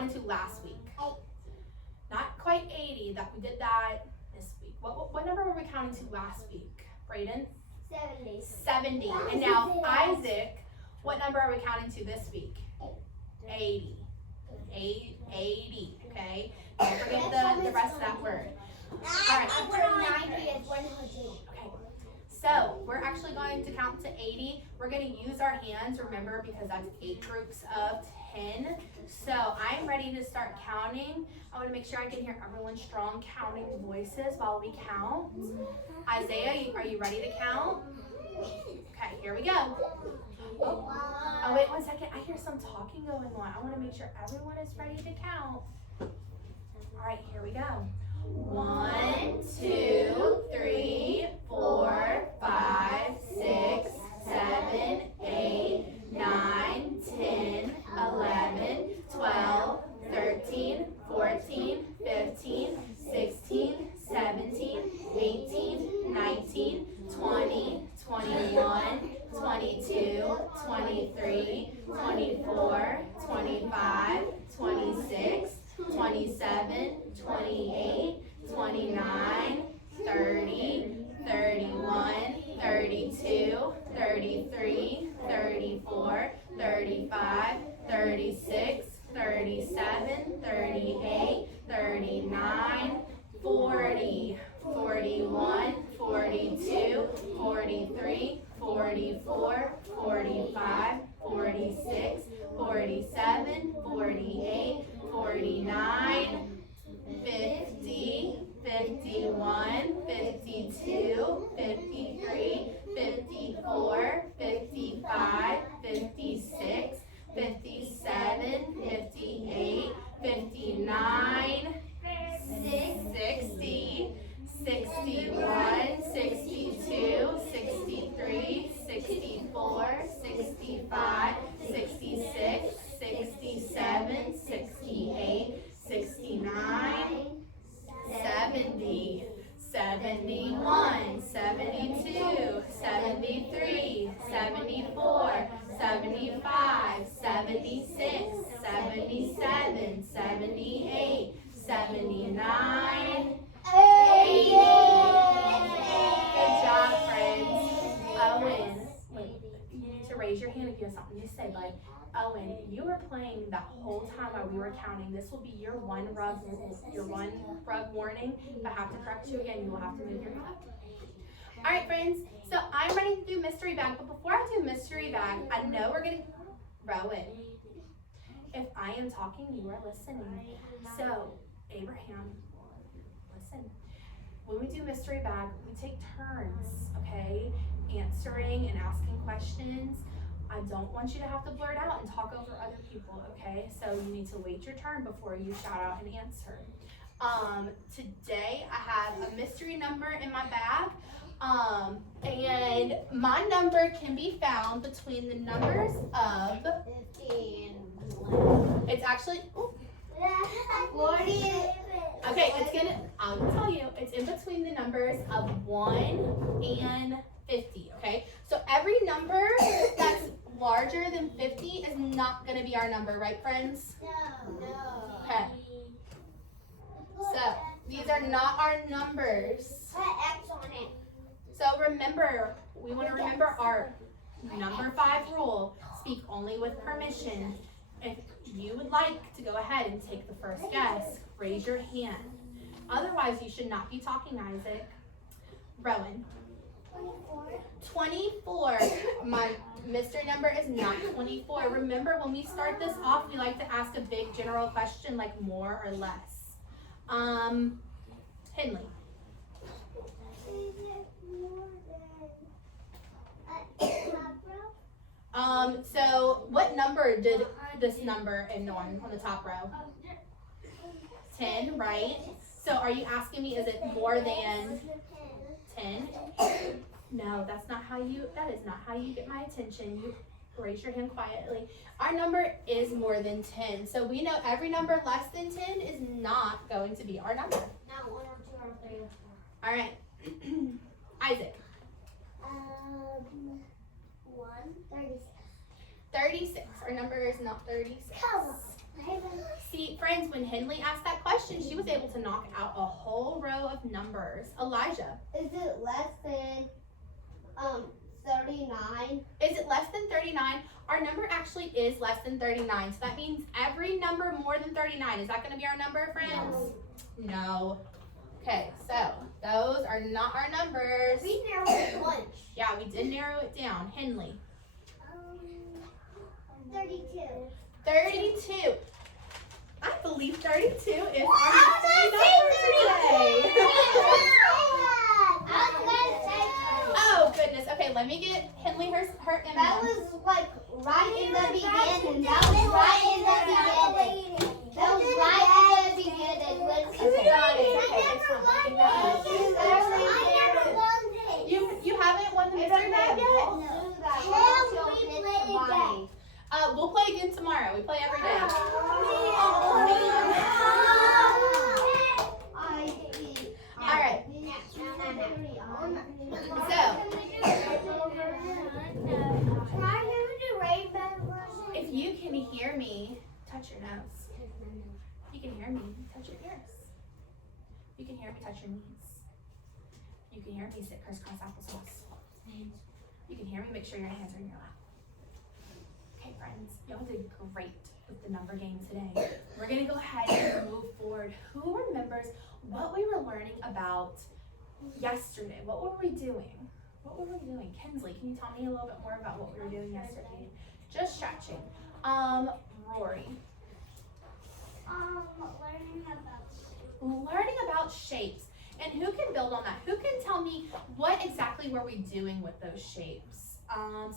counted to last week? Not quite 80, that we did that this week. What number were we counting to last week, Brayden? 70. 70. And now, Isaac, what number are we counting to this week? 80. 80, okay? Don't forget the rest of that word. All right. 90 is 100. Okay. So, we're actually going to count to 80. We're going to use our hands, remember, because that's 8 groups of 10. So, I'm ready to start counting. I want to make sure I can hear everyone's strong counting voices while we count. Isaiah, are you ready to count? Okay, here we go. Oh, wait 1 second. I hear some talking going on. I want to make sure everyone is ready to count. All right, here we go. 1, 2, 3, 4, 5, 6, 7, 8, 9, 10, 11, 12, 13, 14, 15, 16, 17, 18, 19, 20, 21, 22, 23, 24, 25, 26, 27, 28, 29, 30, 31, 32, 33, 34, 35, 36, 37, 38, 39, 40, 41, 42, 43, 44, 45, 46, 47, 48, 49, 50, 51, 52, 53, 54, 55, 56, 57, 58, 59, 60, 61, 62, 63, 64, 65, 66, 67, 68, 69, 70, 71, 72, 73, 74, 75, 76, 77, 78, 79, 80. Good job, friends. Owen, you need to raise your hand if you have something to say, bud. Owen, you were playing the whole time while we were counting. This will be your one rub warning. If I have to correct you again, you will have to move your hand. All right, friends. So I'm ready to do mystery bag, but before I do mystery bag, I know we're gonna Rowan. If I am talking, you are listening. So Abraham, listen. When we do mystery bag, we take turns, okay? Answering and asking questions. I don't want you to have to blurt out and talk over other people, okay? So you need to wait your turn before you shout out and answer. Today I have a mystery number in my bag. And my number can be found between the numbers of 15. it's actually okay, I'll tell you, it's in between the numbers of 1 and 50, okay? So every number that's larger than 50 is not gonna be our number, right, friends? No. Okay. So these are not our numbers. Put X on it. So remember, we want to remember our number 5 rule. Speak only with permission. If you would like to go ahead and take the first guess, raise your hand. Otherwise, you should not be talking, Isaac. Rowan. 24. My mystery number is not 24. Remember, when we start this off, we like to ask a big general question like more or less. Henley. So what number did this number end on the top row? 10, right? So are you asking me, is it more than 10? No, that is not how you get my attention. You raise your hand quietly. Our number is more than 10. So we know every number less than 10 is not going to be our number. Not 1 or 2 or 3 or 4. All right. Isaac. 36. 36. Our number is not 36. See, friends, when Henley asked that question, she was able to knock out a whole row of numbers. Elijah. Is it less than 39? Is it less than 39? Our number actually is less than 39. So that means every number more than 39. Is that going to be our number, friends? No. Okay, so those are not our numbers. We narrowed it once. Yeah, we did narrow it down. Henley. 32. 32. I believe 32 is our mystery number today. Oh, goodness. Okay, let me get Henley her That M&M. was like right in the beginning. That was right in the beginning. That was right in the beginning. Okay, got it. Okay, it's fine. You haven't won the mystery bag yet? We'll play again tomorrow. We play every day. All right. If you can hear me, touch your nose. If you can hear me, touch your ears. If you can hear me, touch your knees. You can hear me, sit crisscross applesauce. You can hear me, make sure your hands are in your lap. Okay, friends, y'all did great with the number game today. We're gonna go ahead and move forward. Who remembers what we were learning about yesterday? What were we doing? What were we doing? Kinsley, can you tell me a little bit more about what we were doing yesterday? Just stretching. Rory. Learning about shapes. And who can build on that? Who can tell me what exactly were we doing with those shapes?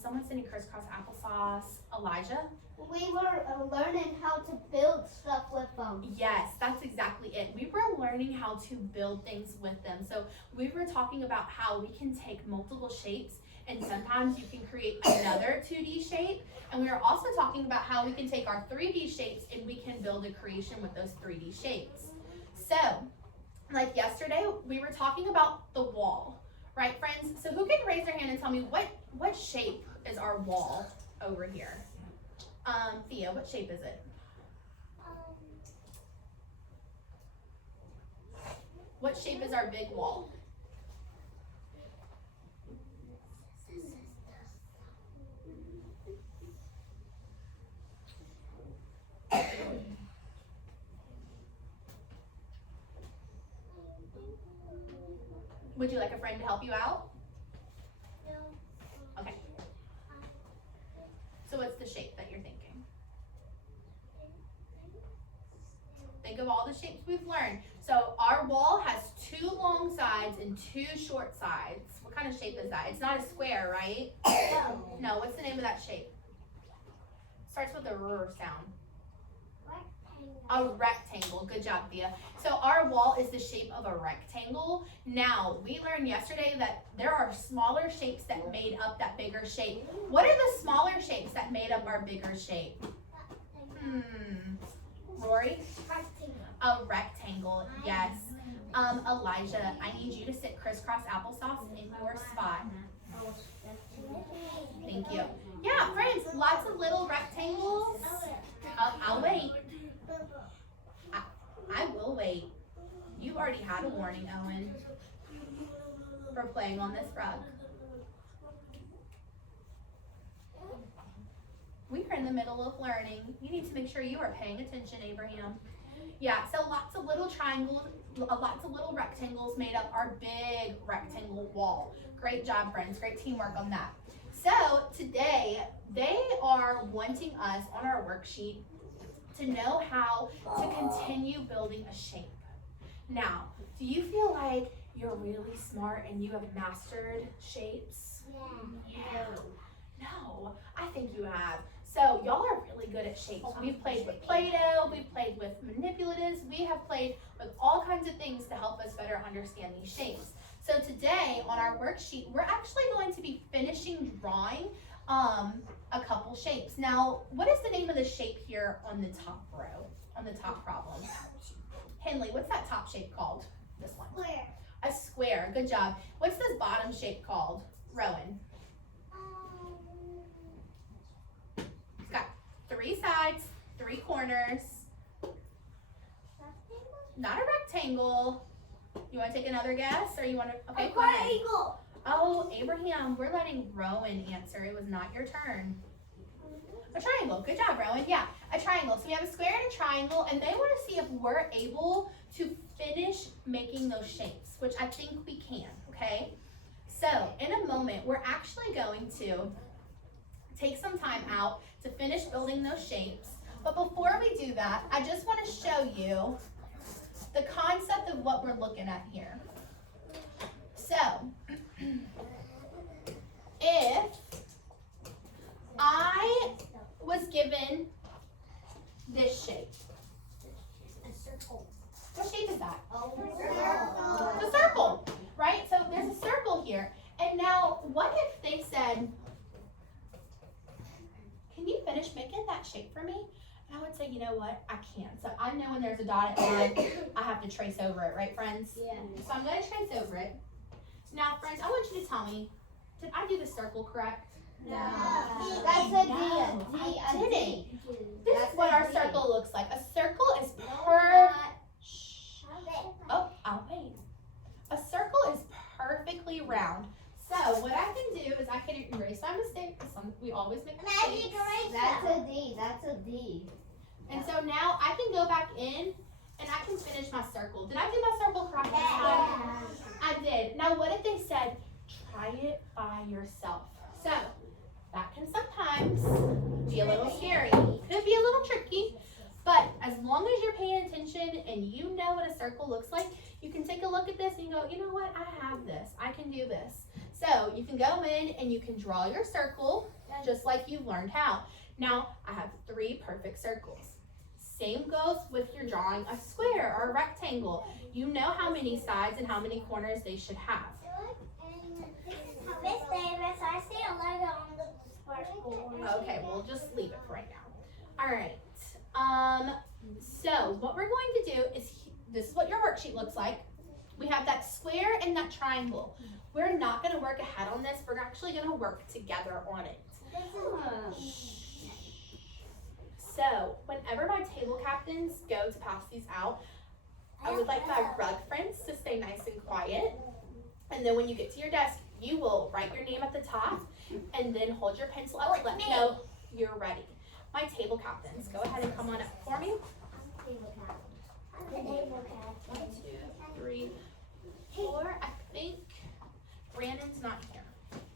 Someone sending crisscross applesauce. Elijah? We were learning how to build stuff with them. Yes, that's exactly it. We were learning how to build things with them. So we were talking about how we can take multiple shapes and sometimes you can create another 2D shape. And we were also talking about how we can take our 3D shapes and we can build a creation with those 3D shapes. So, like yesterday, we were talking about the wall, right, friends? So who can raise their hand and tell me what shape is our wall over here? Thea, what shape is it? What shape is our big wall? Would you like a friend to help you out? Okay. So what's the shape that you're thinking? Think of all the shapes we've learned. So our wall has 2 long sides and 2 short sides. What kind of shape is that? It's not a square, right? No, what's the name of that shape? Starts with a R sound. A rectangle. Good job, Thea. So our wall is the shape of a rectangle. Now, we learned yesterday that there are smaller shapes that made up that bigger shape. What are the smaller shapes that made up our bigger shape? Rory? A rectangle, yes. Elijah, I need you to sit crisscross applesauce in your spot. Thank you. Yeah, friends, lots of little rectangles. I'll wait. I will wait. You've already had a warning, Owen, for playing on this rug. We are in the middle of learning. You need to make sure you are paying attention, Abraham. Yeah, so lots of little triangles, lots of little rectangles made up our big rectangle wall. Great job, friends. Great teamwork on that. So today, they are wanting us on our worksheet to know how to continue building a shape. Now, do you feel like you're really smart and you have mastered shapes? Yeah. No, I think you have. So y'all are really good at shapes. We've played with Play-Doh, we've played with manipulatives, we have played with all kinds of things to help us better understand these shapes. So today on our worksheet, we're actually going to be finishing drawing a couple shapes. Now, what is the name of the shape here on the top row, on the top problem? Henley, what's that top shape called? This one. Square. A square, good job. What's this bottom shape called? Rowan. It's got 3 sides, 3 3 corners. Not a rectangle. You want to take another guess, or you want to? Okay, go ahead. Triangle. Oh, Abraham, we're letting Rowan answer. It was not your turn. A triangle. Good job, Rowan. Yeah, a triangle. So we have a square and a triangle, and they want to see if we're able to finish making those shapes, which I think we can, okay? So in a moment, we're actually going to take some time out to finish building those shapes. But before we do that, I just want to show you the concept of what we're looking at here. So, if I was given this shape, what shape is that? The circle, right? So there's a circle here. And now, what if they said, can you finish making that shape for me? And I would say, you know what, I can't. So I know when there's a dotted line, I have to trace over it, right, friends? Yeah. So I'm going to trace over it. Now, friends, I want you to tell me, did I do the circle correct? No. That's a D. I didn't. This is what our circle looks like. A circle is Oh, I'll wait. A circle is perfectly round. So what I can do is I can erase my mistake. We always make mistakes. That's a D. That's a D. And so now I can go back in and I can finish my circle. Did I do my circle correct this time? I did. Now what if they said, try it by yourself? So that can sometimes be a little scary. Could be a little tricky. But as long as you're paying attention and you know what a circle looks like, you can take a look at this and you go, you know what, I have this. I can do this. So you can go in and you can draw your circle just like you've learned how. Now, I have 3 perfect circles. Same goes with your drawing a square or a rectangle. You know how many sides and how many corners they should have. Miss Davis, I see a logo on the sparkle. Okay, we'll just leave it for right now. All right. So what we're going to do is, this is what your worksheet looks like. We have that square and that triangle. We're not going to work ahead on this. We're actually going to work together on it. So whenever my table captains go to pass these out, I would like my rug friends to stay nice and quiet. And then when you get to your desk, you will write your name at the top and then hold your pencil up to let me know you're ready. My table captains, go ahead and come on up for me. 1, 2, 3, 4. I think Brandon's not here.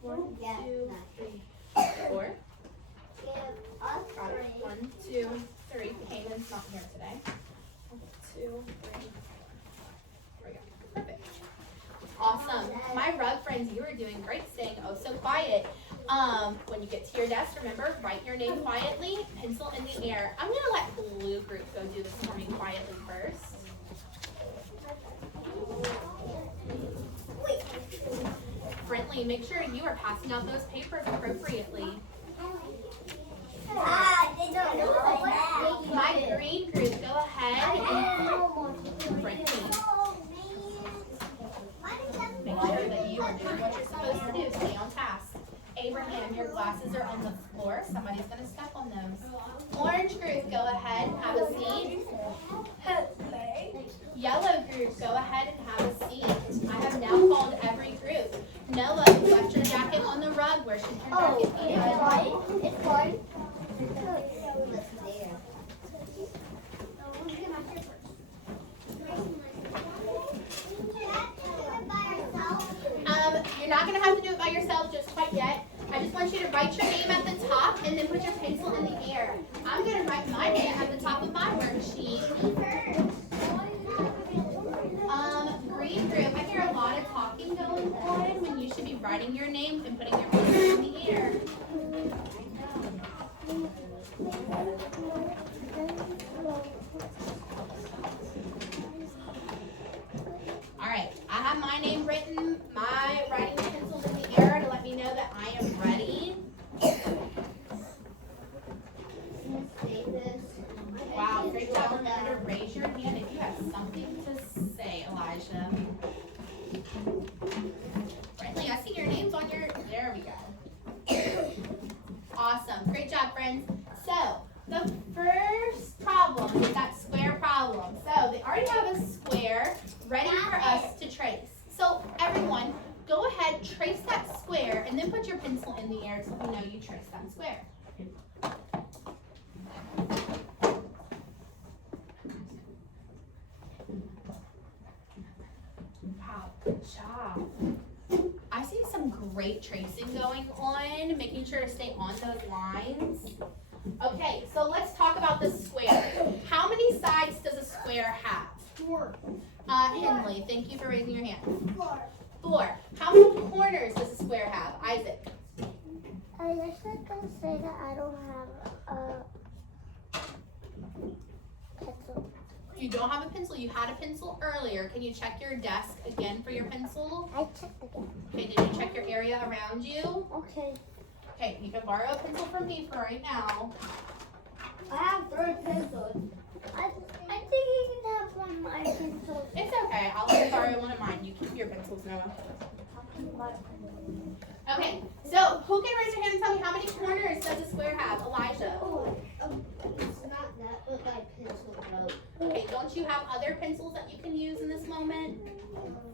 1, 2, 3, 4. Got it. 1, 2, 3. Cayman's not here today. 1, 2, 3. There we go. Perfect. Awesome. My rug friends, you are doing great staying oh so quiet. When you get to your desk, remember, write your name quietly, pencil in the air. I'm going to let Blue Group go do this for me quietly first. Brentley, make sure you are passing out those papers appropriately. My green group, go ahead and Brentley, make sure that you are doing what you're supposed to do. Stay on task. Abraham, your glasses are on the floor. Somebody's going to step on those. Orange group, go ahead and have a seat. Yellow group, go ahead and have a seat. I have now called every group. Noah, you left your jacket on the rug. Where should your jacket be? It's fine. You're not going to have to do it by yourself just quite yet. I just want you to write your name at the top and then put your pencil in the air. I'm going to write my name at the top of my worksheet. Green group, I hear a lot of talking going on when you should be writing your name and putting your pencil in the air. All right, I have my name written, my writing pencils in the air to let me know that I am ready. Wow, great job. Remember to raise your hand if you have something to say, Elijah. Brentley, I see your names on your, there we go. Awesome, great job, friends. So, the first Good job. I see some great tracing going on, making sure to stay on those lines. Okay, so let's talk about the square. How many sides does a square have? 4. Henley, thank you for raising your hand. 4. 4. How many corners does a square have? Isaac? I just gonna say that I don't have a pencil. You don't have a pencil. You had a pencil earlier. Can you check your desk again for your pencil? I checked again. Okay, did you check your area around you? Okay. Okay, you can borrow a pencil from me for right now. I have 3 pencils. I think you can have one of my pencils. It's okay. I'll let you borrow one of mine. You keep your pencils, Noah. Okay, so who can raise their hand and tell me how many corners does a square have? Elijah. It's not that, but my pencil broke. Okay, don't you have other pencils that you can use in this moment?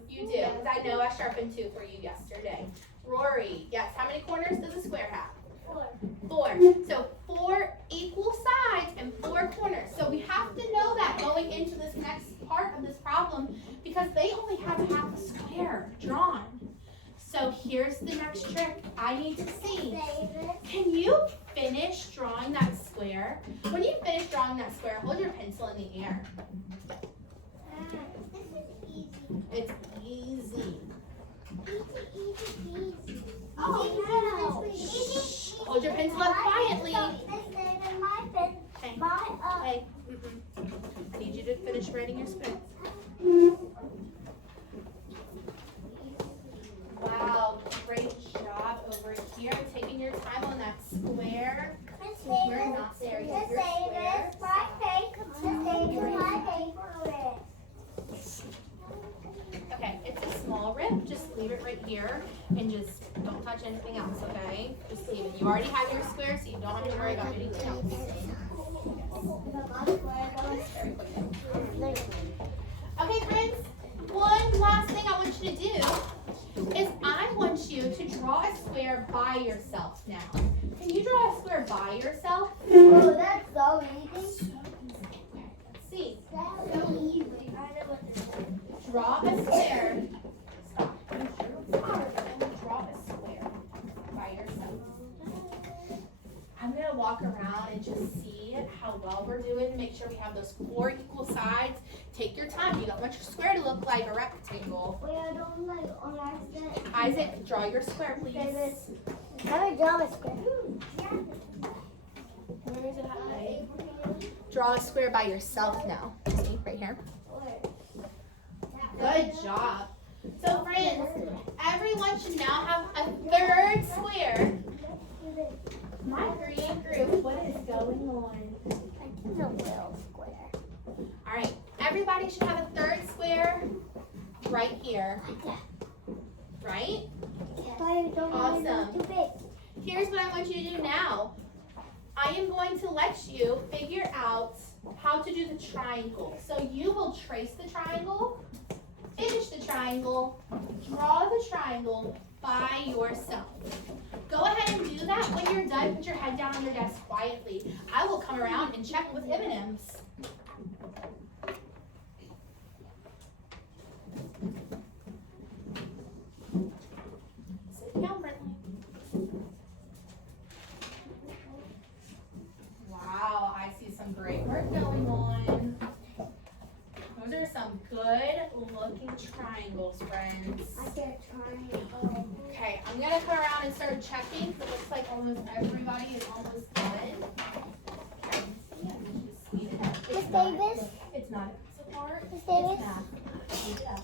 You do, because I know I sharpened 2 for you yesterday. Rory, yes, how many corners does a square have? 4. So 4 equal sides and 4 corners. So we have to know that going into this next part of this problem because they only have half a square drawn. So here's the next trick I need to see. Can you finish drawing that square? When you finish drawing that square, hold your pencil in the air. This is easy. It's easy. Easy. Oh, Shh. Hold your pencil up quietly. Okay. Hey, I need you to finish writing your script. Wow, great job over here. Taking your time on that square. We're not there yet. Your square. Okay, it's a small rip. Just leave it right here and just don't touch anything else, okay? Just leave it. You already have your square, so you don't have to worry about anything else. Okay, friends, one last thing I want you to do is I want you to draw a square by yourself now. Can you draw a square by yourself? Oh, that's so easy. Let's see. That's so easy. I know what this is. Draw a square. Stop. Draw a square by yourself. I'm going to walk around and just see how well we're doing. Make sure we have those 4 equal sides. Take your time. You don't want your square to look like a rectangle. Wait, I don't like on accident. Isaac, draw your square, please. How do I draw a square? Where is it at? Draw a square by yourself now. See, right here. Good job. So friends, everyone should now have a 3rd square. My green group, what is going on? I think a little square. All right, everybody should have a 3rd square right here, right? Awesome. Too big. Here's what I want you to do now. I am going to let you figure out how to do the triangle. So you will trace the triangle, finish the triangle, draw the triangle by yourself. Go ahead and do that. When you're done, put your head down on your desk quietly. I will come around and check with M&Ms. Sit down, Brentley. Wow, I see some great work going on. Those are some good looking triangles, friends. I get triangle. Okay, I'm gonna come around and start checking. It looks like almost everybody is almost done. Just speed it up. Miss Davis? It's not a piece of art. Miss It's Davis? math. Speed it up.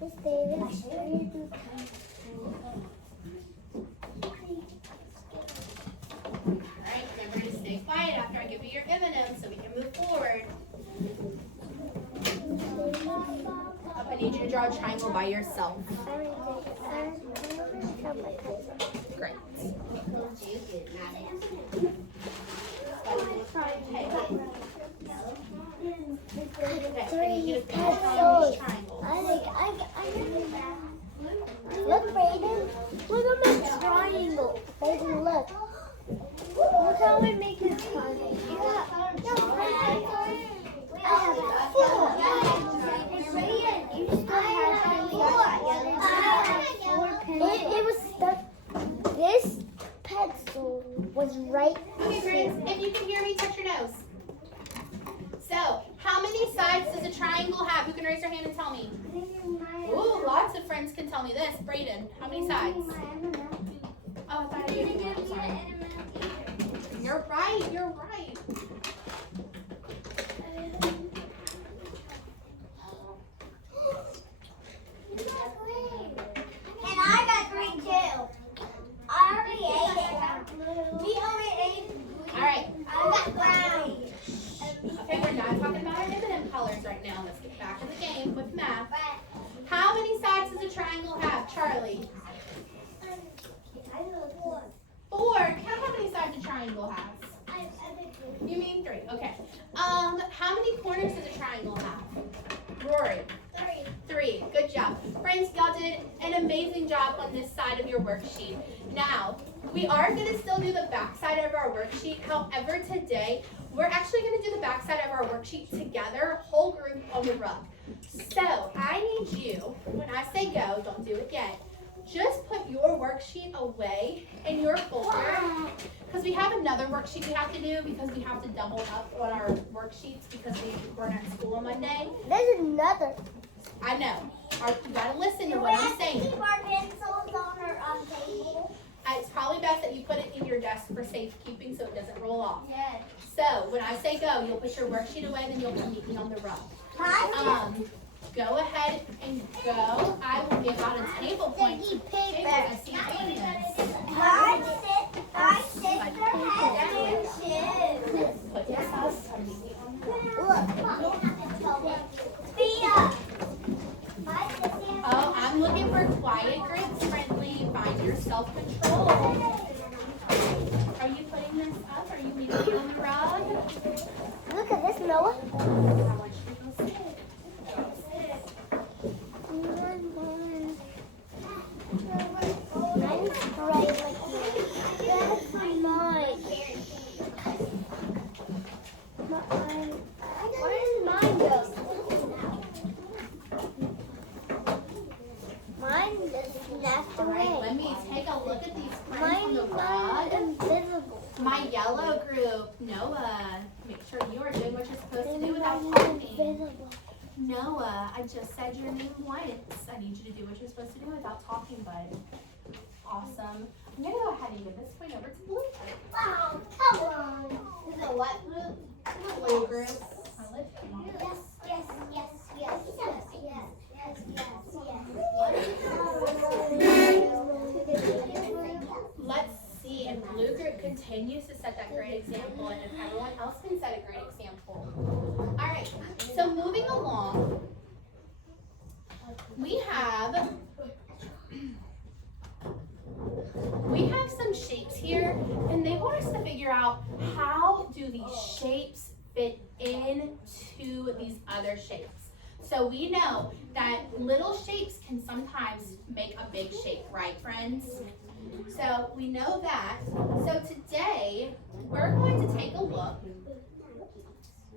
Miss Davis, can you do Alright, remember to stay quiet after I give you your M&M so we can move forward. I need you to draw a triangle by yourself. Great. Three pencils. Look, Brayden. Look at my triangle. Brayden, look. Look how we make this triangle. I have 4. friends can tell me this. Brayden, how many sides? Oh, I thought I gave you one. I'm sorry. You're right. You're right. And I got 3 too. I already ate it. We already ate. All right. I got brown. Okay, we're not talking about our M&M colors right now. Let's get back in the game with math. How many sides does a triangle have, Charlie? 4. Count how many sides a triangle has. You mean 3? Okay. How many corners does a triangle have? Rory. 3. Good job. Friends, y'all did an amazing job on this side of your worksheet. Now, we are going to still do the back side of our worksheet. However, today, we're actually going to do the back side of our worksheet together, whole group on the rug. So, I need you, when I say go, don't do it yet, just put your worksheet away in your folder, because we have another worksheet we have to do because we have to double up on our worksheets because we're not at school on Monday. There's another. I know. You gotta listen to what I'm saying. Keep our pencils on our table. It's probably best that you put it in your desk for safekeeping so it doesn't roll off. Yes. So when I say go, you'll put your worksheet away, then you'll come meet me on the rug. Go ahead and go. I will give out a table point. I see attendance. I sit her head down. Put yourself and meet me on the rug. Look, Sophia. Oh, I'm looking for quiet, groups, friendly, find your self-control. Are you putting this up? Are you meeting me on the rug? Look at this, Noah. I want you to go sit. Go sit. Mine's bright like you. That's mine. Where is mine go? Mine is left All right, away. let me take a look at these prints on the Mine's rug. invisible. My yellow group, Noah, make sure you are doing what you're supposed to do without talking. Invisible. Noah, I just said your name once. I need you to do what you're supposed to do without talking, bud. Awesome. I'm gonna go ahead and give this point over to Blue. Wow, come on. Is it what group? Blue group. I'll let you know. Yes, yes, yes, yes, yes, yes, yes, yes, Let's see if Blue group continues to set that great example and if everyone else can set a great example. All right, so moving along, we have some shapes here, and they want us to figure out how do these shapes fit into these other shapes. So we know that little shapes can sometimes make a big shape, right, friends? So we know that. So today, we're going to take a look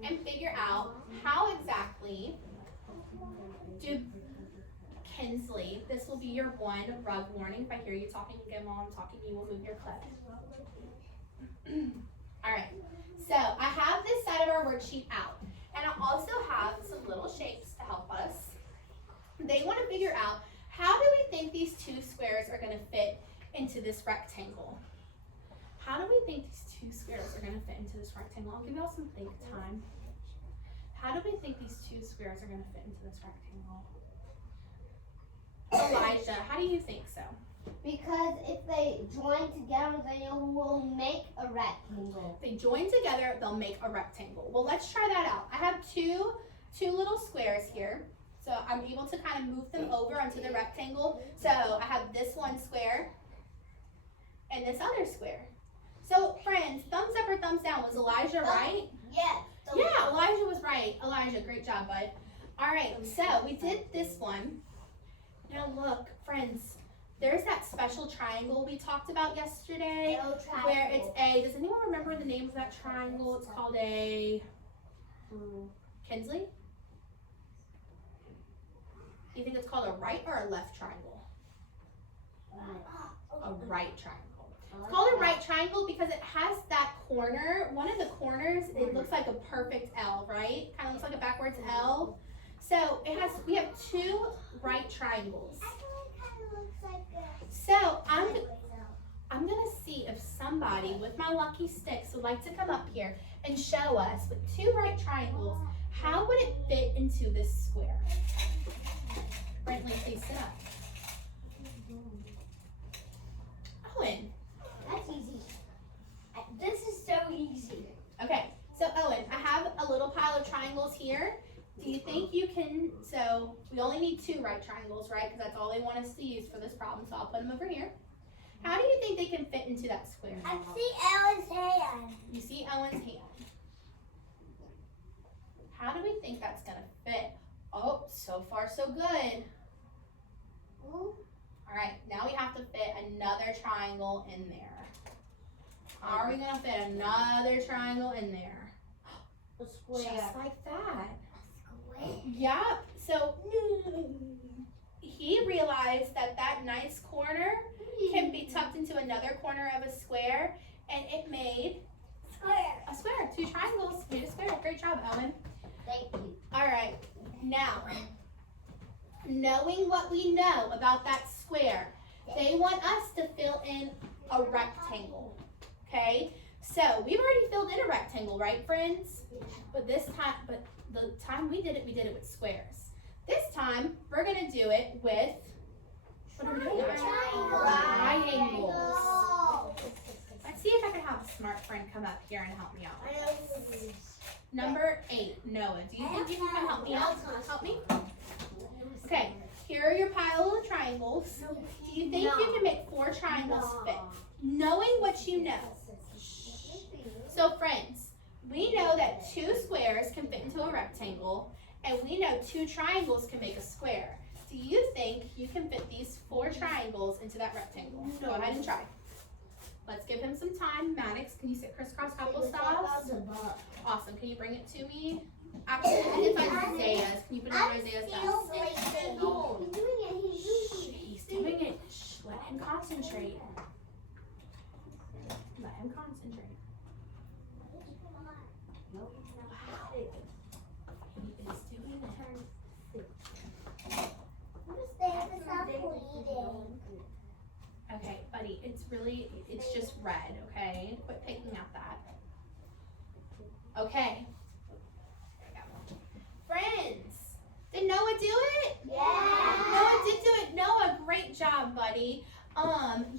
and figure out how exactly do Kinsley, this will be your one rug warning. If I hear you talking again while I'm talking, you will move your clip. All right, so I have this side of our worksheet out, and I also have some little shapes to help us. They want to figure out, how do we think these two squares are going to fit into this rectangle? How do we think these two squares are going to fit into this rectangle? I'll give y'all some think time. How do we think these two squares are going to fit into this rectangle? Elijah, how do you think so? Because if they join together, then it will make a rectangle. If they join together, they'll make a rectangle. Well, let's try that out. I have two little squares here. So I'm able to kind of move them over onto the rectangle. So I have this one square and this other square. So friends, thumbs up or thumbs down. Was Elijah right? Yes. Yeah, Elijah was right. Elijah, great job, bud. All right, so we did this one. Now look, friends, there's that special triangle we talked about yesterday where it's a, does anyone remember the name of that triangle? It's called a, Kinsley? Do you think it's called a right or a left triangle? A right triangle. It's called a right triangle because it has that corner, one of the corners, it looks like a perfect L, right? Kind of looks like a backwards L. So it has, we have two right triangles. So I'm gonna see if somebody with my lucky sticks would like to come up here and show us with 2 right triangles, how would it fit into this square? Brentley, please sit up. Owen. That's easy. This is so easy. Okay, so Owen, I have a little pile of triangles here. Do you think you can, so we only need 2 right triangles, right? Because that's all they want us to use for this problem, so I'll put them over here. How do you think they can fit into that square? I see Ellen's hand. You see Owen's hand. How do we think that's gonna fit? Oh, so far so good. Ooh. All right, now we have to fit another triangle in there. How are we gonna fit another triangle in there? A square. Just like that. Square. Yep, so he realized that that nice corner can be tucked into another corner of a square, and it made Square. a square. 2 triangles made a square. Great job, Owen. Thank you. All right, now, knowing what we know about that square, they want us to fill in a rectangle, okay? So we've already filled in a rectangle, right, friends? But the time we did it with squares. This time, we're gonna do it with, what are we doing? Triangles. Let's see if I can have a smart friend come up here and help me out. Number 8, Noah, do you think you can come help me out? Help me? Okay, here are your pile of triangles. Do you think you can make 4 triangles fit? Knowing what you know. So friends, we know that 2 squares can fit into a rectangle, and we know 2 triangles can make a square. Do you think you can fit these 4 triangles into that rectangle? Go ahead and try. Let's give him some time. Maddox, can you sit crisscross applesauce? Awesome. Can you bring it to me? Actually, I think it's on Isaiah's. Can you put it on Isaiah's desk? He's doing it. Shh, let him concentrate. Let him concentrate. Wow. He is doing it. Okay, buddy, it's just red, okay? Quit picking at that. Okay. There we go. Friends, did Noah do it? Yeah. Noah did do it. Noah, great job, buddy.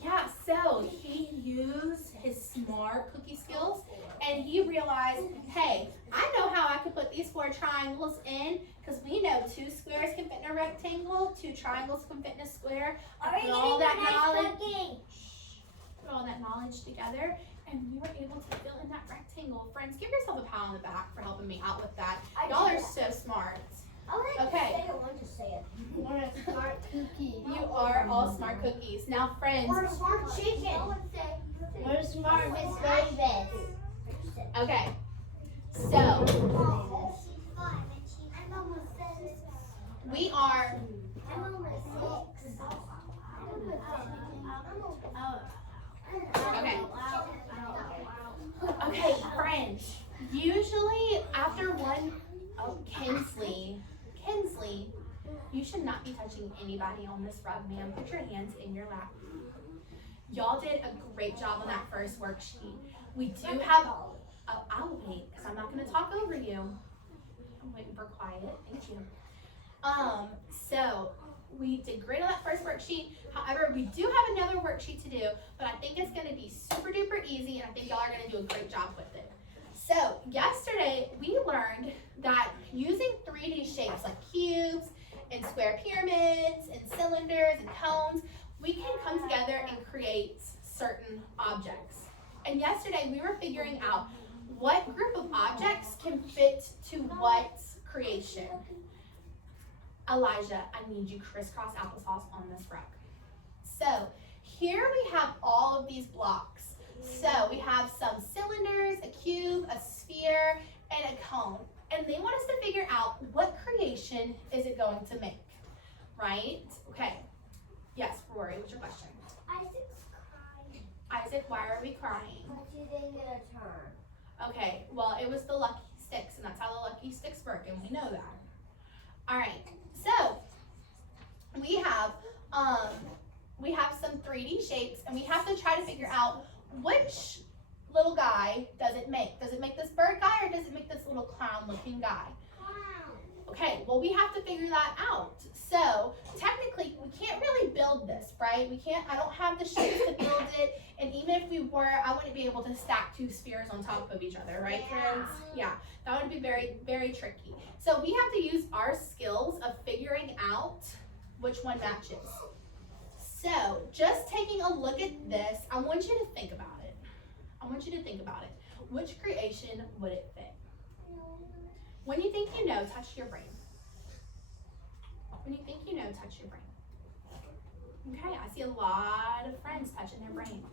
Yeah, so he used his smart cookie skills and he realized, hey, I know how I could put these 4 triangles in because we know 2 squares can fit in a rectangle, 2 triangles can fit in a square. Put all that knowledge together and we were able to fill in that rectangle. Friends, give yourself a pat on the back for helping me out with that. Y'all are so smart. Okay. We're smart cookies. You are all smart cookies. Now, friends. We're smart chicken. We're smart Miss Davis. Okay. So, we are. Okay. Okay, friends. Usually, after one, Kinsley, you should not be touching anybody on this rug, ma'am. Put your hands in your lap. Y'all did a great job on that first worksheet. We do have, I'll wait, because I'm not going to talk over you. I'm waiting for quiet. Thank you. So we did great on that first worksheet. However, we do have another worksheet to do, but I think it's going to be super duper easy, and I think y'all are going to do a great job with it. So yesterday we learned that using 3D shapes like cubes and square pyramids and cylinders and cones, we can come together and create certain objects. And yesterday we were figuring out what group of objects can fit to what creation. Elijah, I need you crisscross applesauce on this rug. So here we have all of these blocks. So we have some cylinders, a cube, a sphere, and a cone. And they want us to figure out what creation is it going to make, right? Okay. Yes, Rory, what's your question? Isaac's crying. Isaac, why are we crying? But you didn't get a turn. Okay, well, it was the lucky sticks, and that's how the lucky sticks work, and we know that. All right, so we have which little guy does it make? Does it make this bird guy or does it make this little clown looking guy? Okay, well we have to figure that out. So technically we can't really build this, right? I don't have the shapes to build it, and even if we were, I wouldn't be able to stack two spheres on top of each other, right friends? Yeah, that would be very, very tricky. So we have to use our skills of figuring out which one matches. So just taking a look at this, I want you to think about it. Which creation would it fit? When you think you know, touch your brain. When you think you know, touch your brain. Okay, I see a lot of friends touching their brain.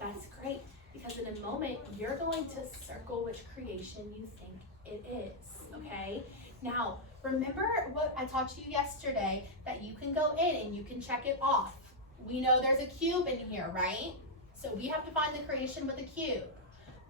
That's great, because in a moment, you're going to circle which creation you think it is, okay? Now, remember what I taught you yesterday, that you can go in and you can check it off. We know there's a cube in here, right? So we have to find the creation with a cube.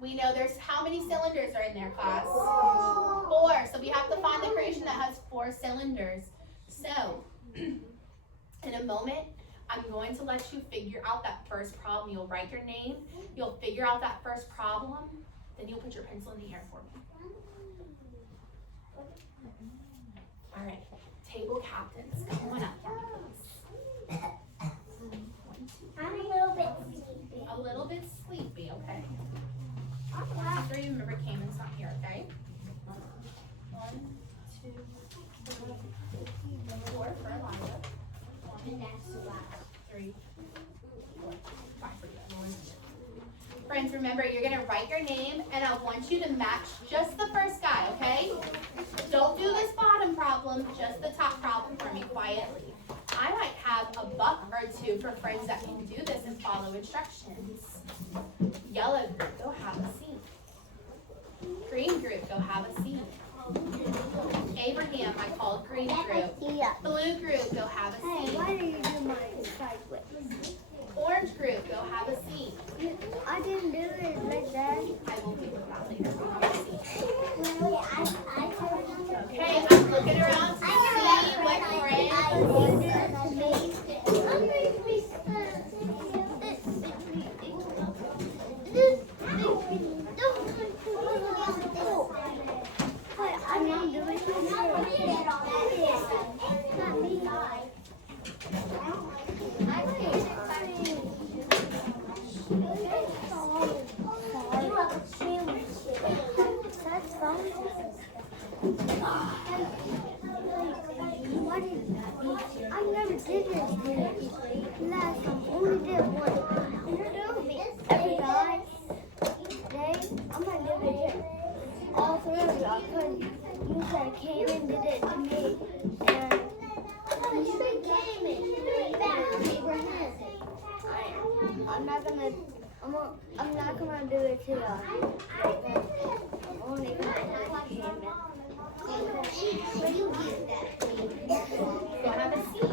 We know there's, how many cylinders are in there, class? 4. So we have to find the creation that has 4 cylinders. So, in a moment, I'm going to let you figure out that first problem. You'll write your name, you'll figure out that first problem, then you'll put your pencil in the air for me. All right, table captains, come on up. I'm a little bit sleepy. A little bit sleepy, okay. 1, 2, 3, remember Cayman's not here, okay? 1, 2, 3, 4 for Eliza. 1, 3, 4, 5 for you. Friends, remember, you're gonna write your name, and I want you to match just the first guy, okay? Don't do this bottom problem, just the top problem for me quietly. I might have a buck or 2 for friends that can do this and follow instructions. Yellow group, go have a seat. Green group, go have a seat. Abraham, I called green group. Blue group, go have a Hey, seat. why did you do mine sideways? Orange group, go have a seat. I didn't do it like that. I will do that later. Go have a seat. I Okay, I'm looking around to see what friends. I never did this last time. Only did one. Every guy, day, I'm gonna do it here. All 3 of y'all, because you said Cayman did it to me, and you said Cayman, you did it back to Abraham. I'm not gonna do it to y'all. I'm only gonna do it to Cayman. Go have a seat.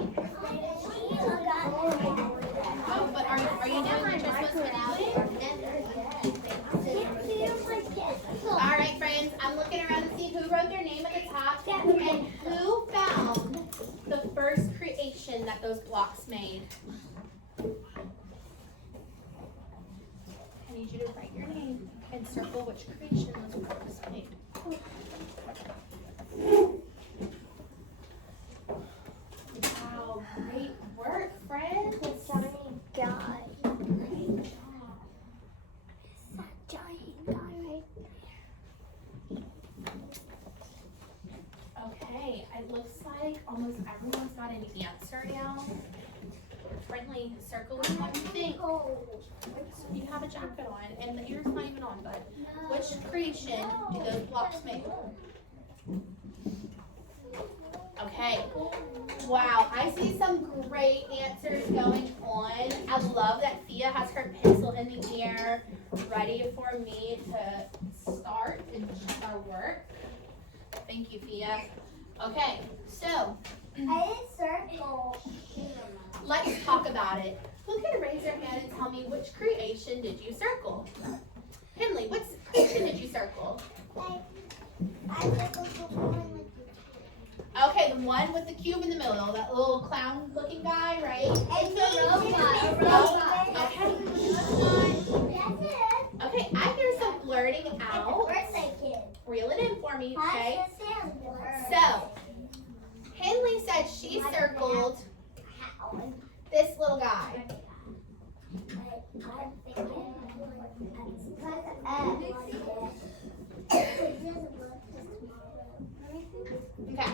Oh, but are you doing what you're supposed to do? All right, friends, I'm looking around to see who wrote their name at the top and who found the first creation that those blocks made. I need you to write your name and circle which creation those blocks made. Wow, great work, friends. The giant guy. Great job. That giant guy right Okay, it looks like almost everyone's got an answer now. Friendly, circle which one you think. You have a jacket on, and the ear's not even on, but which creation do those blocks make? Okay. Wow, I see some great answers going on. I love that Fia has her pencil in the air, ready for me to start and check our work. Thank you, Fia. Okay, so I did circle. let's talk about it. Who can raise their hand and tell me which creation did you circle? Henley, which creation did you circle? I circled the one with Okay, the one with the cube in the middle, that little clown-looking guy, right? It's a robot. Okay. Okay, I hear some blurting out. Birthday kid. Reel it in for me, okay? So, Henley said she circled this little guy. Okay,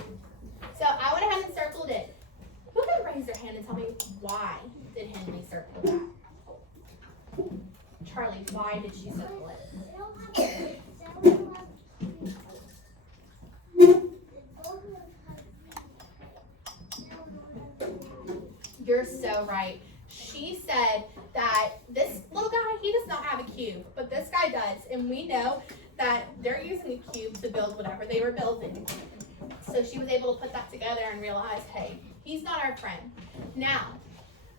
so I went ahead and circled it. Who can raise their hand and tell me why did Henley circle that? Charlie, why did she circle it? You're so right. She said that this little guy, he does not have a cube, but this guy does. And we know that they're using a cube to build whatever they were building. So she was able to put that together and realize, hey, he's not our friend. Now,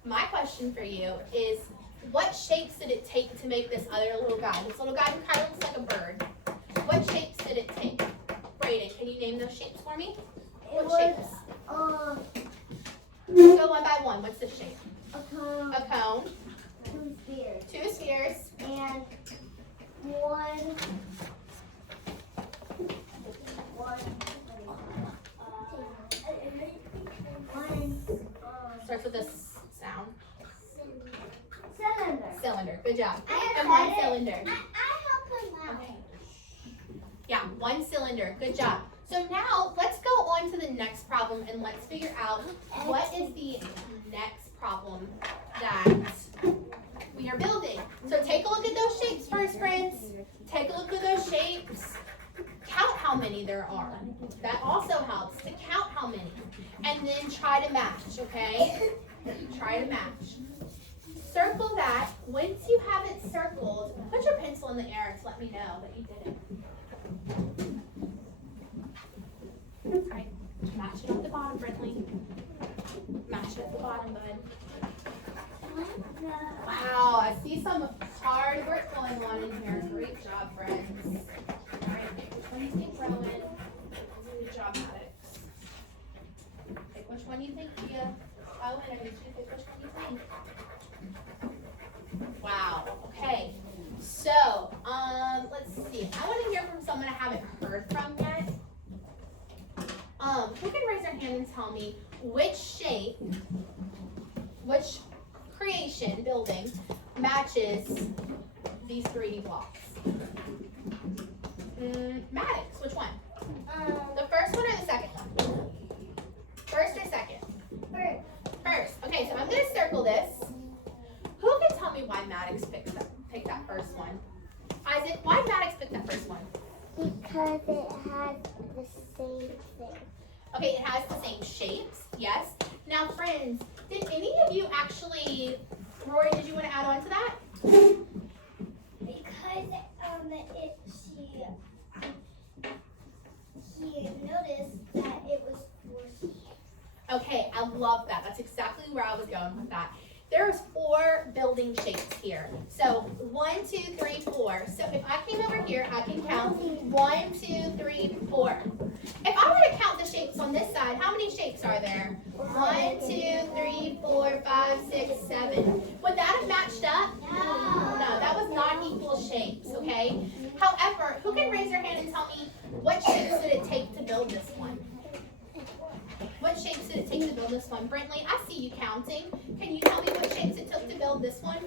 my question for you is, what shapes did it take to make this other little guy? This little guy who kind of looks like a bird. What shapes did it take? Brayden, can you name those shapes for me? What shapes? Go one by one. What's the shape? A cone. A cone. 2 spheres. 2 spheres. And one. Starts with this sound. Cylinder. Cylinder. Good job. I And one said it. cylinder. I help him out. Okay. Yeah, 1 cylinder. Good job. So now let's go on to the next problem and let's figure out what is the next problem that we are building. So take a look at those shapes first, friends. Take a look at those shapes. Count how many there are. That also helps to count how many. And then try to match, okay? Try to match. Circle that. Once you have it circled, put your pencil in the air to let me know that you did it. Alright, match it at the bottom, Brentley. Match it at the bottom, bud. Wow, I see some hard work going on in here. Great job, friends. Alright, which one do you think, Rowan? Good job, Maddox. Pick which one you think, Gia. Owen, I need you to pick which one you think. Wow, okay. So, let's see. I want to hear from someone I haven't heard from yet. Who can raise their hand and tell me which shape, which creation, building, matches these 3D blocks? Maddox, which one? The first one or the second one? First or second? First. Okay, so I'm going to circle this. Who can tell me why Maddox picked that first one? Isaac, why did Maddox pick that first one? Because it has the same thing. Okay, it has the same shapes, yes. Now, friends, did any of you actually, Rory, did you want to add on to that? Because she noticed that it was 4. Okay, I love that. That's exactly where I was going with that. There's 4 building shapes here. So 1, 2, 3, 4. So if I came over here, I can count 1, 2, 3, 4. If I were to count the shapes on this side, how many shapes are there? 1, 2, 3, 4, 5, 6, 7. Would that have matched up? No, that was not equal shapes, okay? However, who can raise their hand and tell me what shapes did it take to build this one? What shapes did it take to build this one? Brentley, I see you counting. Can you tell me what shapes it took to build this one?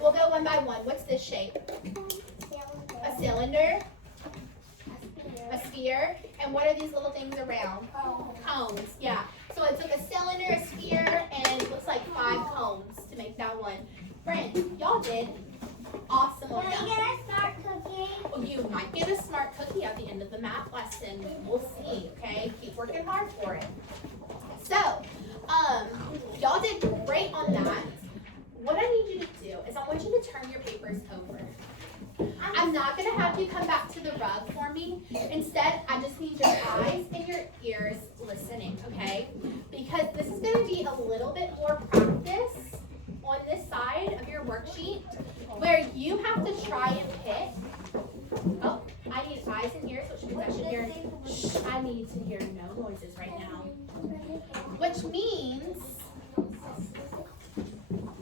We'll go one by one. What's this shape? A cylinder? A sphere? And what are these little things around? Cones, yeah. So it took a cylinder, a sphere, and it looks like 5 cones to make that one. Friends, y'all did awesome on that. Can I get a smart cookie? Well, you might get a smart cookie at the end of the math lesson. We'll see, okay? Keep working hard for it. So, y'all did great on that. What I need you to do is I want you to turn your papers over. I'm not going to have you come back to the rug for me. Instead, I just need your eyes and your ears listening, okay? Because this is going to be a little bit more practice on this side of your worksheet where you have to try and pick. Oh, I need eyes and ears, which means I should hear. Shh, I need to hear no noises right now. Which means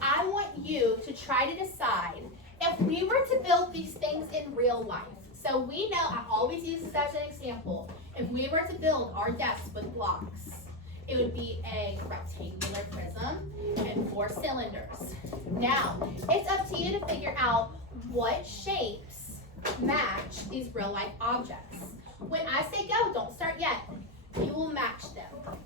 I want you to try to decide if we were to build these things in real life, so we know, I always use this as an example, if we were to build our desk with blocks, it would be a rectangular prism and 4 cylinders. Now, it's up to you to figure out what shapes match these real life objects. When I say go, don't start yet. You will match them.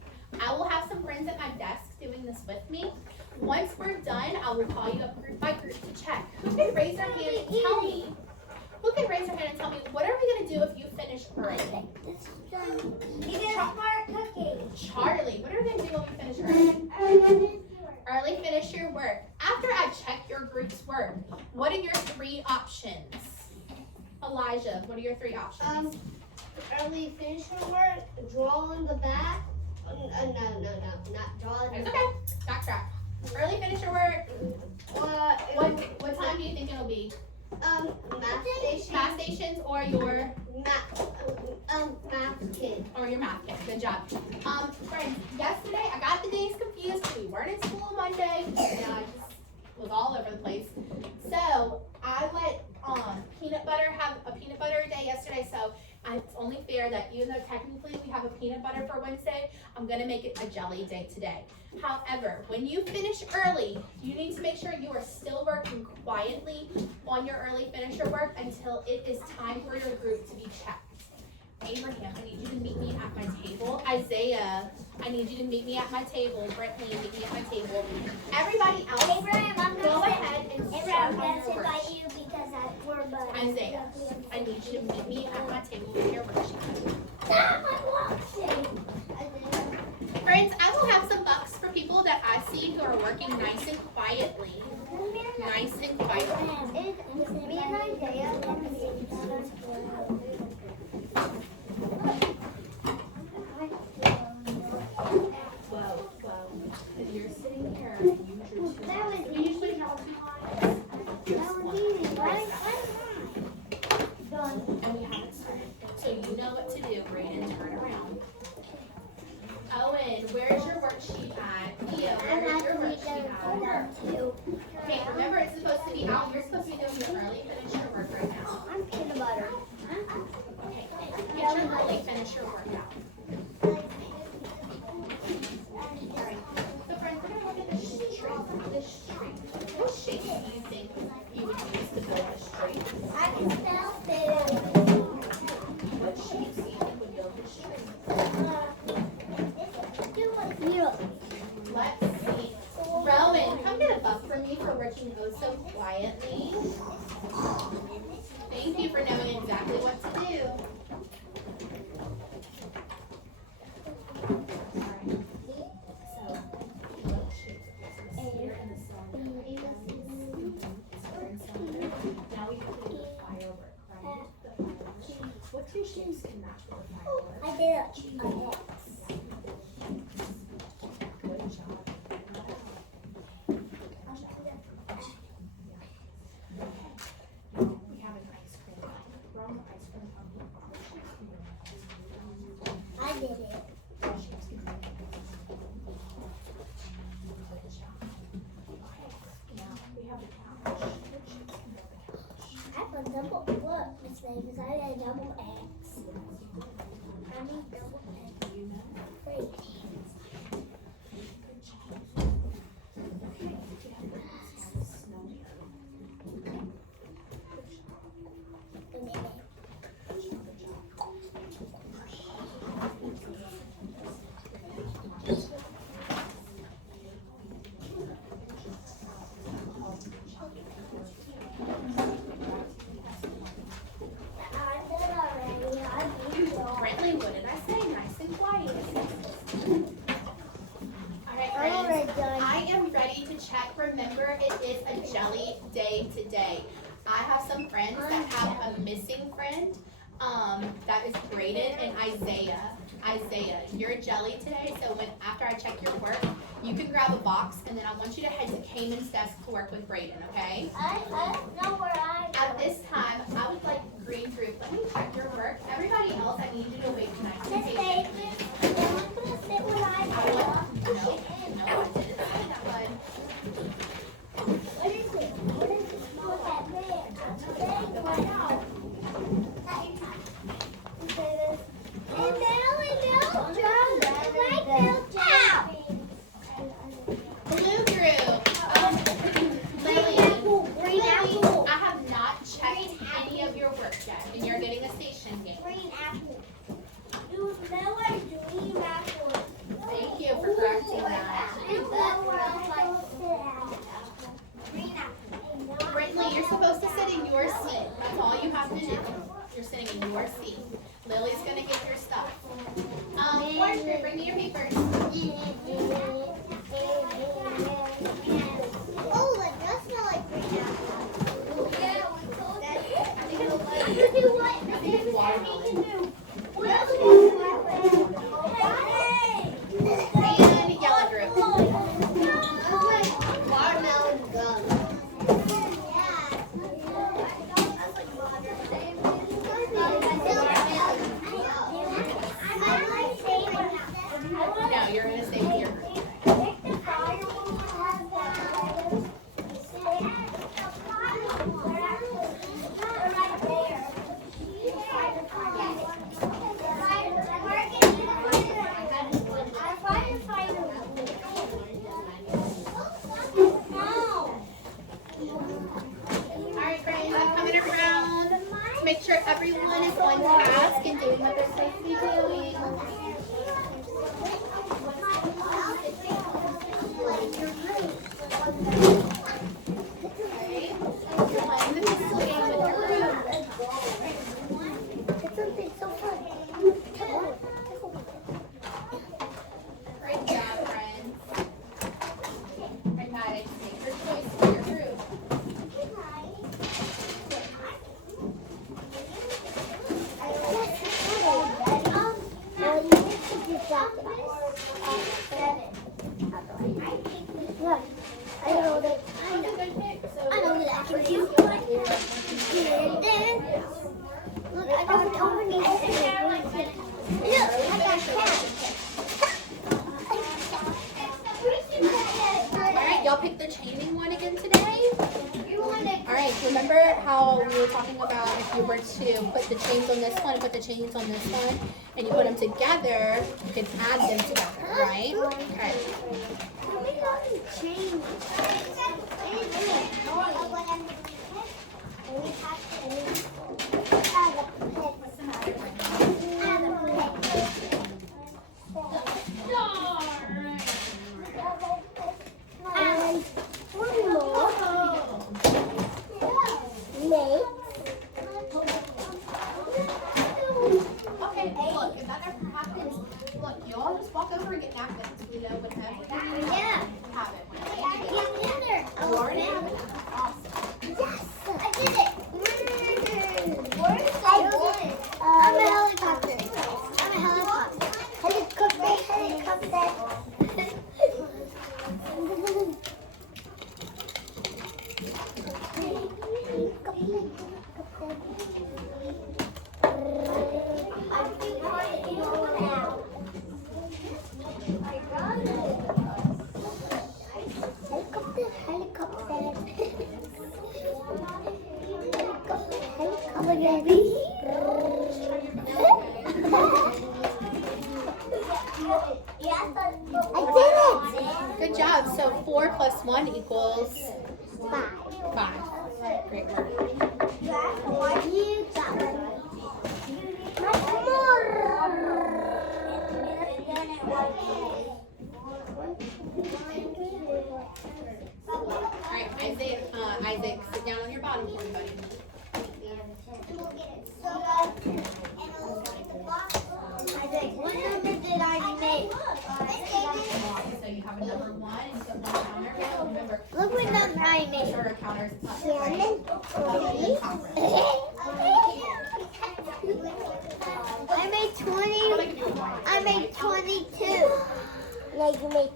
I will have some friends at my desk doing this with me. Once we're done, I will call you up group by group to check. Who can raise their hand and tell me? Who can raise their hand and tell me, what are we going to do if you finish early? Charlie, what are we going to do when we finish early? Early finish your work. After I check your group's work, what are your 3 options? Elijah, what are your 3 options? Early finish your work, draw on the back. No, not draw on the It's back. okay. Backtrack. Early finish your work. What time do you think it'll be? Math station. Math stations or your Math kid. your math kit. Good job. Friends, yesterday I got the days confused. We weren't in school Monday, and I just was all over the place. So I let peanut butter have a peanut butter day yesterday. So it's only fair that even though technically we have a peanut butter for Wednesday, I'm gonna make it a jelly day today. However, when you finish early, you need to make sure you are still working quietly on your early finisher work until it is time for your group to be checked. Abraham, I need you to meet me at my table. Isaiah, I need you to meet me at my table. Brittany, meet me at my table. Everybody else, Abraham, I'm go ahead and start on your work. you because we're buddies. Isaiah, I need you to meet me at my table with your worksheet. Friends, I will have some bucks for people that I see who are working nice and quietly. Nice and quietly. Me and Isaiah. Whoa. If you're sitting here, we usually have 2 times. And we haven't started. So you know what to do, Brayden, turn around. Owen, where's your worksheet at? Theo, where's your worksheet at? Okay, remember it's supposed to be out. You're supposed to be doing your early finish your work right now. I'm peanut butter. Okay, get your early finish your work out. Alright, so friends, we're going to look at this string. What shape do you think you would use to build a string? I can spell it. What shape do you think would build a string? Let's see. Rowan, come get a buck for me for working oh so quietly. Thank you for knowing exactly what to do. Alright. So, what shape is this? Here in the cylinder. Now we have to do the firework, right? The firework. What 2 shapes can match with the firework? I did it. Good job. We have an ice cream. We're on the ice cream company. I did it. Now we have the couch. I have a double look, Miss Davis. I had a double X. I need double X. You know. Great. Good job. Okay, we have a snow here. Brantley, what did I say? Nice and quiet. Alright, friends. I am ready to check. Remember, it is a jelly day today. I have some friends that have a missing friend. That is Brayden and Isaiah. Isaiah, you're a jelly today, so after I check your work, you can grab a box, and then I want you to head to Cayman's desk to work with Brayden, okay? I know where I At this time, I would like the green group. Let me check your work. Everybody else, I need you to wait tonight. Miss Davis, I'm going to sit where I No, belong. no, I didn't say that, bud. What is it? What is it? What's that big? Lily's gonna get your stuff. Parker, bring me your papers. Oh, that does smell like green apple. Yeah, And yellow group. Watermelon gum. No, you're gonna stay with your group. Alright, friends, I'm coming around to make sure everyone is on task and doing what they're supposed to be doing. Okay, you're playing the pistol game with your group. It's something so fun. Great job, friends. Pragmatics, make your choice for your group. Look, I know that. That's a good pick. So I know that I can do. And then, look, I got the company. Look, I got cat. Alright, y'all pick the chaining one again today? Alright, remember how we were talking about if you were to put the chains on this one and put the chains on this one, and you put them together, you can add them together, right? Okay. And one more. Make. Okay, look, if that ever happens, look, you all just walk over and get napkins. We know whenever you Yeah. have it. You Already have it. Awesome. Yes, I did it. I'm a helicopter. I'm a helicopter. Helicopter. Good job. So 4 plus 1 equals 5. 5. Great work. You got it. Alright, Isaac, sit down on your bottom for me, buddy. What number did I make? So you have a number 1 and you put 1 counter. Now remember, Look what number I make made. sure our counter's up, right? Shannon, Up and then top right. I made 20. Or I can do it white. I made 22. Like you made.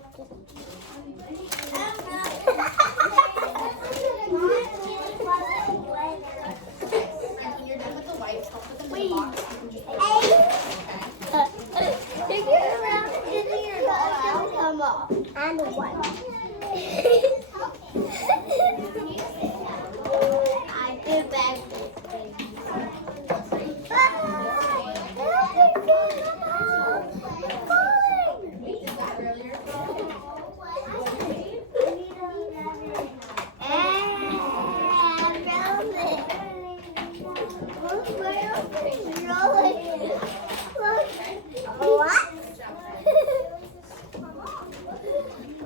And when you're done with the whites, don't put them in the box. You can just put them Take it around in your ball come off. And the white. I did back. Is that earlier? What?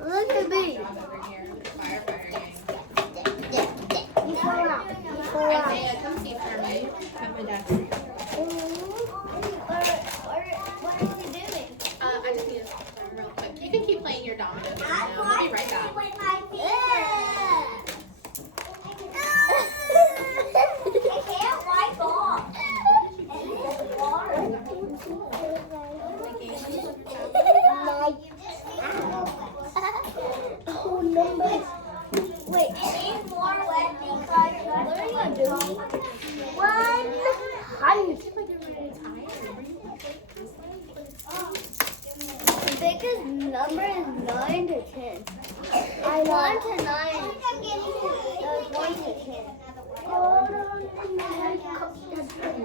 Look at me. Over here. Fire gang. You fall out. You fall out. Isaiah, come see for me at my desk. Oh, numbers. Wait. What are you doing? 100. The biggest number is 9 to 10. I 1 to 9. 1 to 10.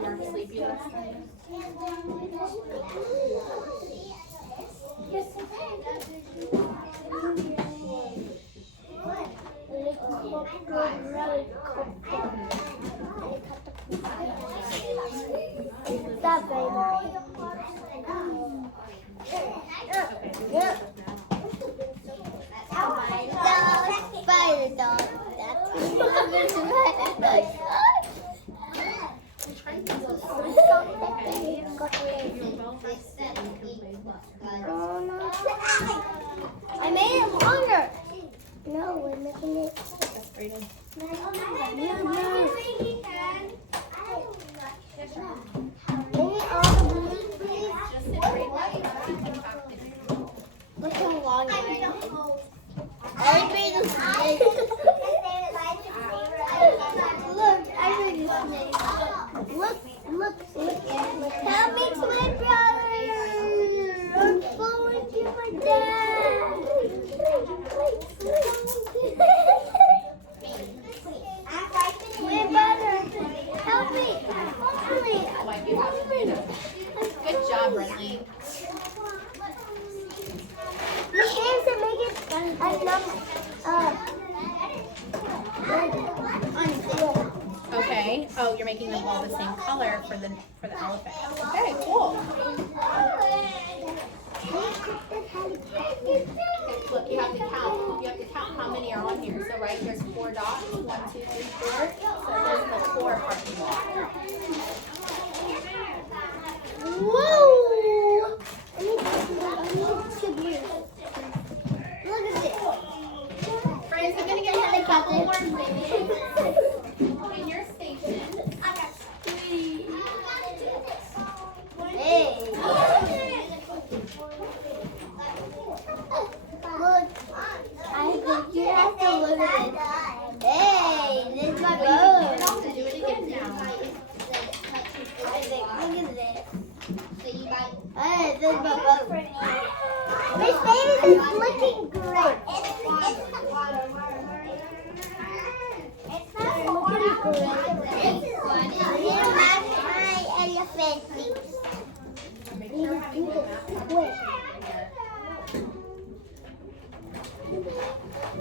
You're sleepy last night. That baby. Yeah. Spider dog. That's I made it longer. No, we're making it. Look how long it is. Look, I made a snake. Look. Help me to my brother. I'm falling to my dad. My brother, help me. Help me. Good job, Brentley. The hands that make it Okay. Oh, you're making them all the same color for the elephant. Okay, cool. Look, you have to count. You have to count how many are on here. So right there's 4 dots. 1, 2, 3, 4. So there's the 4 parking lot. Whoa! I need to blue. Look at this. Friends, I'm gonna give you a couple more minutes in your station. Hey. Look, I think you have to look at it. Hey, this is my boat. You have to do it again now. Look at this. Hey, this is my boat. Miss Davis is looking great.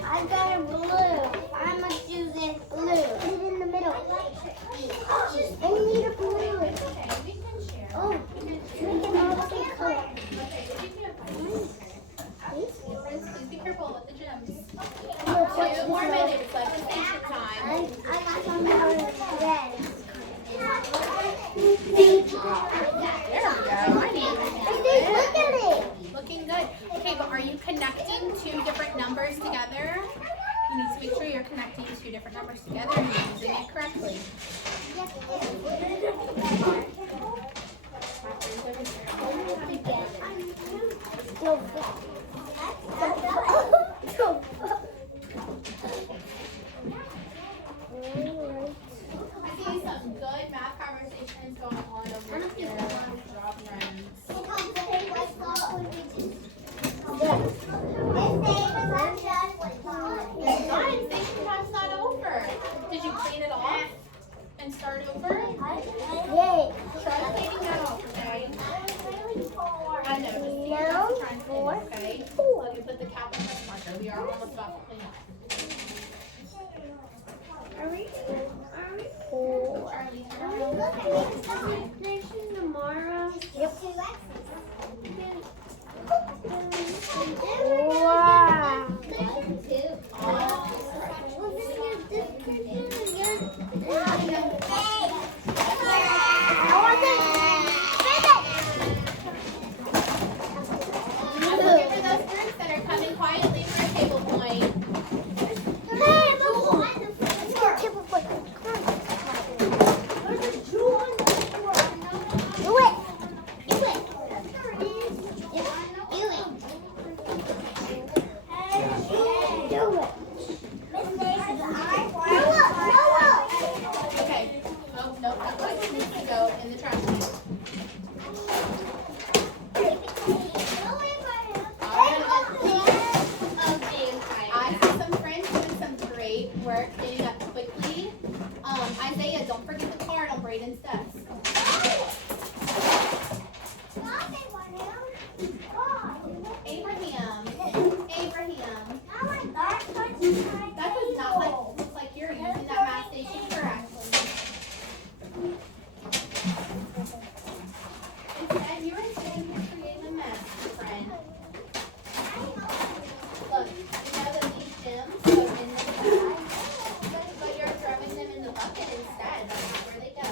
I got a blue. I must use this blue. Put it in the middle. I need a blue. Oh, make it all the same color. Please be careful with the gems. Look, 2 more minutes, like the station time. I got some more red. There we go. I need it. Look at it. Looking good. Okay, but are you connecting 2 different numbers together? You need to make sure you're connecting 2 different numbers together and you're using it correctly. I see some good math conversations going on over here. Job runs. Fine, station time's not over. Did you clean it off and start over? Yay. Try cleaning that off, okay? I know, just see your No, best to try and clean it, okay? Look, you put the cap on the marker. We are almost about to clean up. Station tomorrow. Yep. Wow. Looking for those groups that are coming quietly for a table point. Do it. Instead, you are sitting here creating a mess, my friend. Look, you know that these gems go in the bag, but you're throwing them in the bucket instead. That's not where they go.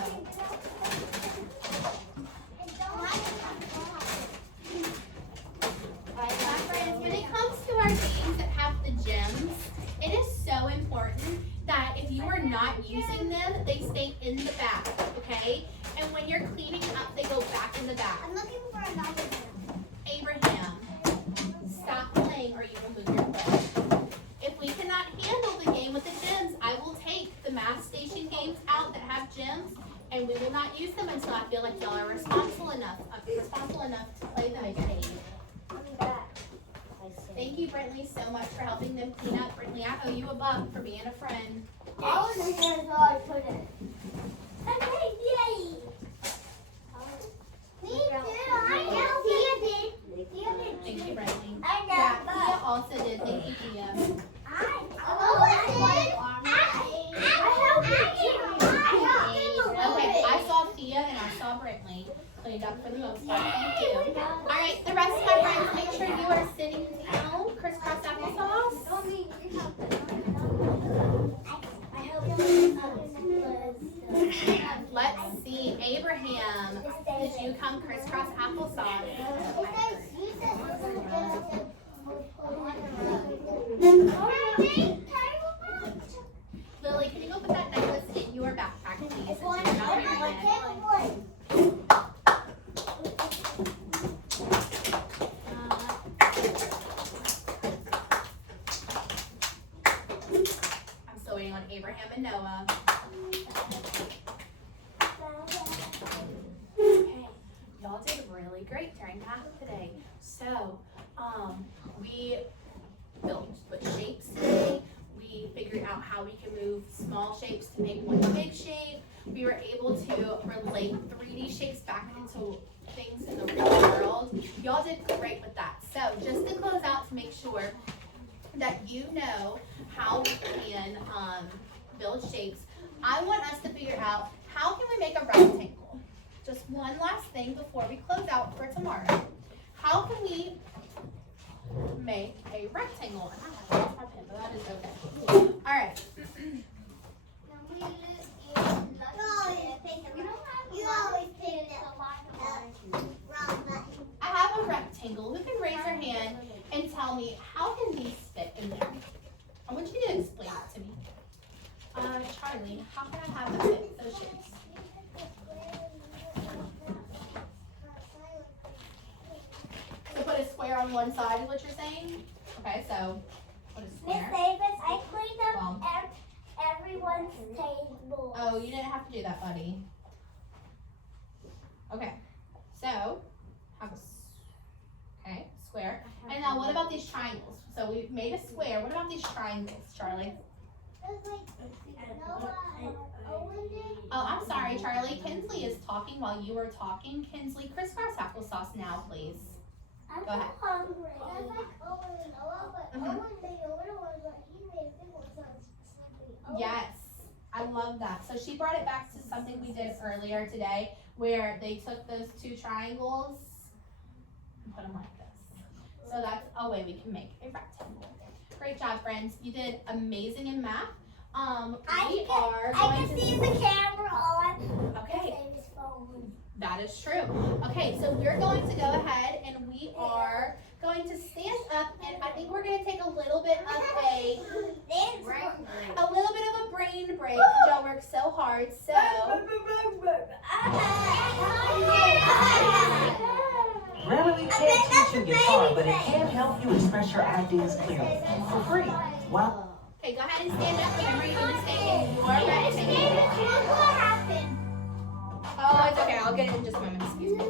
My friends, when it comes to our games that have the gems, it is so important that if you are not using them, they stay in the bag, okay? And when you're cleaning up, they go back in the bag. I'm looking for another one. Abraham, stop playing or you will move your foot. If we cannot handle the game with the gems, I will take the math station games out that have gems, and we will not use them until I feel like y'all are responsible enough to play them again. Thank you, Brentley, so much for helping them clean up. Brentley, I owe you a buck for being a friend. I was in here, so I put it. Okay, yay! Me too. I know. Tia did. Thank you, Brentley. I know. Yeah, Tia also did. Thank you, Tia. Okay, I saw Tia and I saw Brentley. Cleaned up for the most part. Thank you. All right, the rest of my friends, make sure you are sitting down. Crisscross applesauce. Let's see, Abraham, did you come crisscross applesauce? Lily, can you go put that necklace in your backpack, please? Since you're not wearing it. I'm still waiting on Abraham and Noah. Okay, y'all did really great during math today. So, we built shapes today. We figured out how we can move small shapes to make one big shape. We were able to relate 3D shapes back into things in the real world. Y'all did great with that. So, just to close out to make sure that you know how we can build shapes, I want us to figure out how can we make a rectangle. Just one last thing before we close out for tomorrow. How can we make a rectangle? I lost my pen, but that is okay. All right. I have a rectangle. Who can raise their hand and tell me how can these fit in there? I want you to explain it to me. Charlie, how can I have them fit those shapes? So put a square on one side is what you're saying? Okay, so put a Miss square. Davis, I cleaned up everyone's table. Oh, you didn't have to do that, buddy. Okay, so have a square. And now what about these triangles? So we've made a square. What about these triangles, Charlie? Oh, I'm sorry, Charlie. Kinsley is talking while you were talking. Kinsley, crisscross applesauce now, please. I'm Go ahead. hungry. I like Owen and Noah, but Mhm. Owen made a little one, but he made a big one, so it's something. Yes, I love that. So she brought it back to something we did earlier today where they took those two triangles and put them like this. So that's a way we can make a rectangle. Great job, friends. You did amazing in math. We are I going can to see the camera on. Okay, Davis' phone. that is true. Okay, so we're going to go ahead and we are going to stand up, and I think we're going to take a little bit of a brain break. Y'all worked so hard, so Grammarly can't teach you guitar, but it can help you express your ideas clearly for free. Wow. okay, go ahead and stand up. Remember, you're going to stay in your rectangle. Look what happened. Oh, it's okay. I'll get it in just a moment. Excuse me.